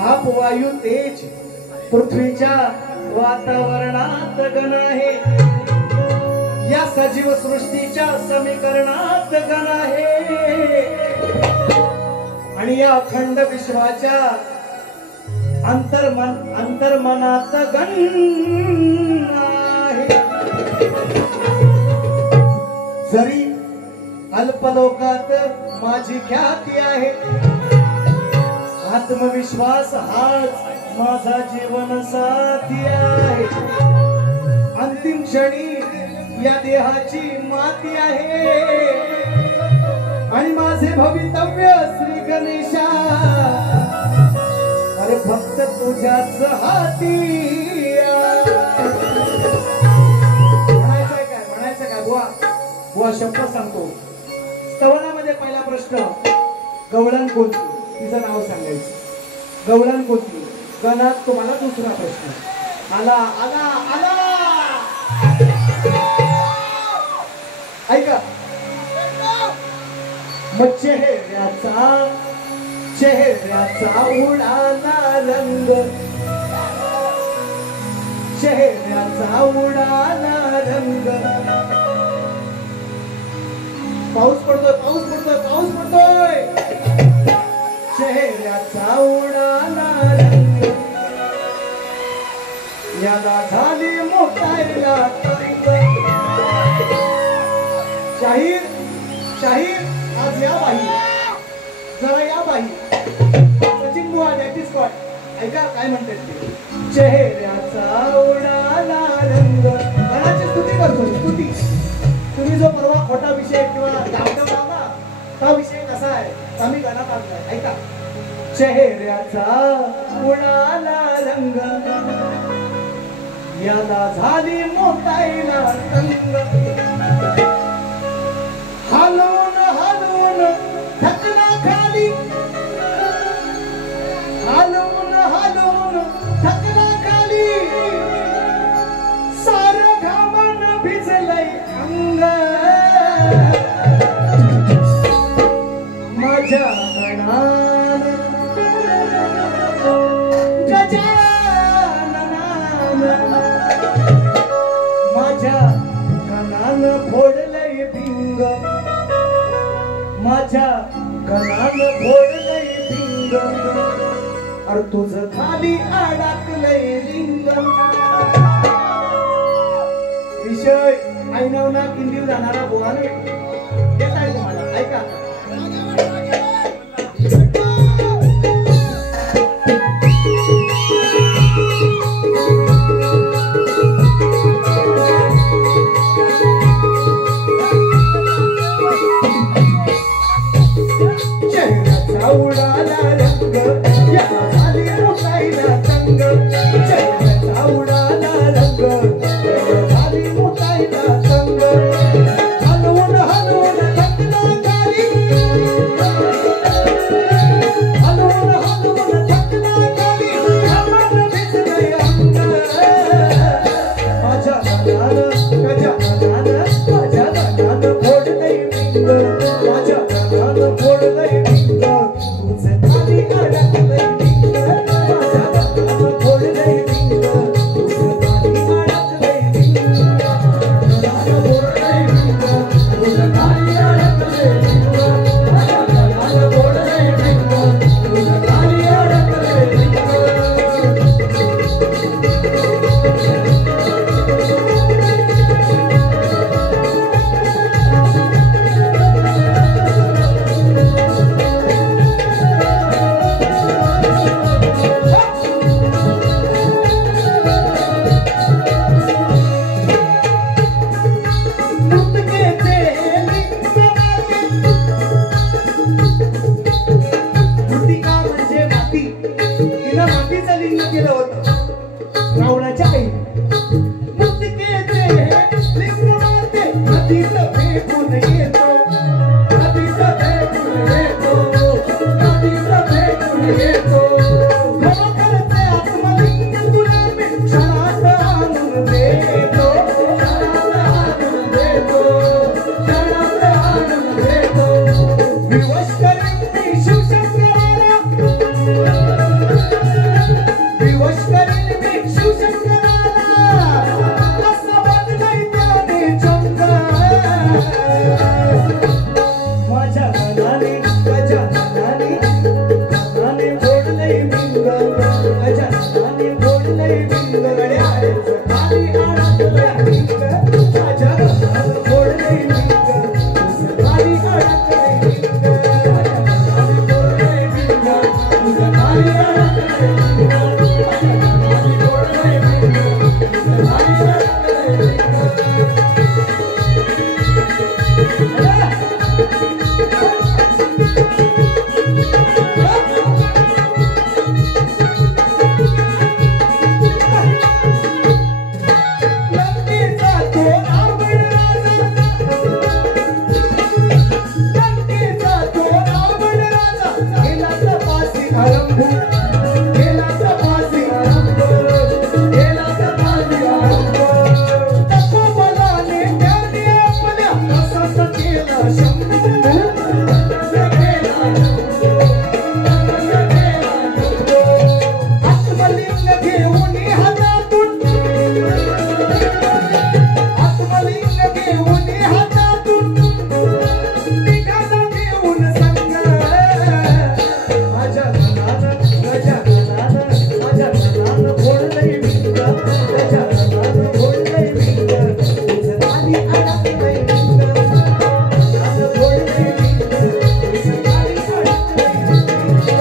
आप वायू तेज पृथ्वीच्या वातावरणात गण आहे, या सजीव सृष्टीच्या समीकरणात गण आहे, आणि या अखंड विश्वाच्या अंतर्मनात गण आहे। जरी अल्पलोकात माझी ख्याती आहे, आत्मविश्वास हाच माझा जीवन साथी आहे। अंतिम क्षणी या देहाची माती आहे, आणि माझे भवितव्य श्री गणेशा अरे फक्त तुझ्याच हाती। म्हणायचं काय बुवा शब्द सांगतो। स्तवनामध्ये पहिला प्रश्न, गवळण कोणती, तिचं नाव सांगायचं। गवळण कोणती, गणात तुम्हाला दुसरा प्रश्न। आला आला आला, ऐका। मग चेहऱ्याचा उडाला रंग, चेहऱ्याचा उडाला रंग। पाऊस पडतोय पाऊस पडतोय पाऊस पडतोय, चेहऱ्याचा उडाला रंग, याला झाली मोठायला तंग। शाहीर शाहीर आज या बाई, जरा या बाई। सचिन बुवा दॅट इज व्हॉट, ऐका काय म्हणतात ते। चेहऱ्याचा उडाला रंग, गणाची स्तुती करतो, स्तुती। तुम्ही जो परवा खोटा विषय किंवा डावटा लावला, तो विषय कसा आहे आम्ही गणात आणलाय, ऐका। चेहऱ्याचा उडाला रंग, याला झाली मोठायला तंग। हलवून हलवून थकला खाली, हलवून हलवून थकला खाली, सारं घामन भिजलंय अंग। माझ्या गणान गजाननान, माझ्या गणान फोडलंय भिंग, माझ्या गणान फोडलंय भिंग। अरे तुझं खाली अडकलंय लिंग। विषय ऐनवना किंदीव जाणारा बोवाने येत आहे तुम्हाला, ऐका। चेहऱ्याचा उडाला रंग, याला झाली मोठायला तंग। चेहऱ्याचा उडाला रंग, याला झाली मोठायला तंग। हलवून हलवून गेला तपासी आरंभ, गेला तपासी आरंभ. तपोबलाने त्याने आपल्या तसंच केलं शंभू, तसंच केलं शंभू, तसंच केलं शंभू. आत्मलिंग घेऊन हातातून, आत्मलिंग घेऊन हातातून निघाला घेऊन संग. माझ्या मनानं, माझ्या मनानं, माझ्या मनानं फोडलंय विंग, माझ्या मनानं फोडलंय विंग. तुझं ताली अडकलंय विंग, मनानं फोडलंय विंग, तुझं ताली अडकलंय विंग,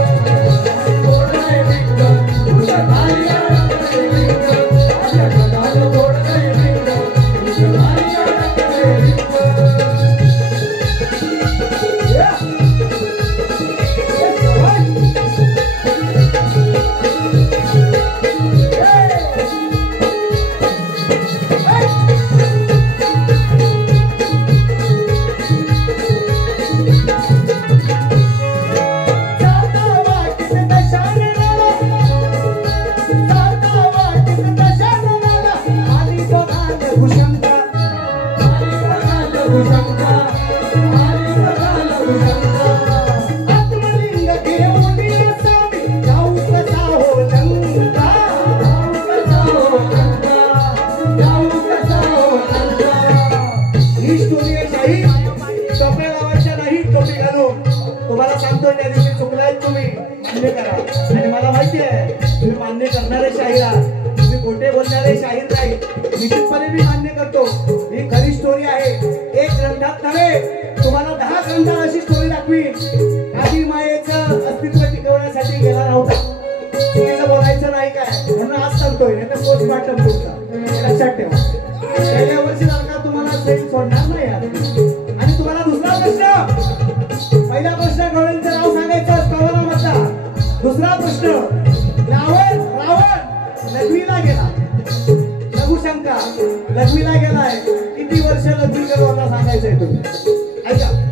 मनानं फोडलंय विंग, तुझं ताली अडकलंय विंग, माझ्या मनानं फोडलंय विंग, तुझं ताली अडकलंय विंग. Yeah. आत्मलिंग घेऊन असावी जाऊ कसा हो लंका, जाऊ कसा हो लंका, जाऊ कसा हो लंका. ही स्टोरी आहे शाही. टोप्या लावायच्या नाही, टोपी घालून. तुम्हाला सांगतो त्या दिवशी चुकलाय तुम्ही, मान्य करा. आणि मला माहिती आहे तुम्ही मान्य करणारे शाहीर आहात, तुम्ही खोटे बोलणारे शाहीर नाही. निश्चितपणे मी मान्य करतो ही खरी स्टोरी आहे. एक ग्रंथात नव्हे, तुम्हाला 10 ग्रंथात अशी स्टोरी दाखवी. आधी मायेचं अस्तित्व टिकवण्यासाठी गेला नव्हता, तिचं बोलायचं नाही काय म्हणून आज सांगतोय. नाही तर पोस्टमॉर्टम तुमचा लक्षात ठेवा. गेल्या वर्षी सारखा तुम्हाला सैन सोडणार नाही आज. आणि तुम्हाला दुसरा प्रश्न, पहिला प्रश्न गवळींचं नाव सांगायचं कवनामधला. दुसरा प्रश्न, रावण लघवीला गेला, लघुशंका लघवीला गेलाय, किती वर्ष लघवी करवाना सांगायचंय तुम्ही. ऐका.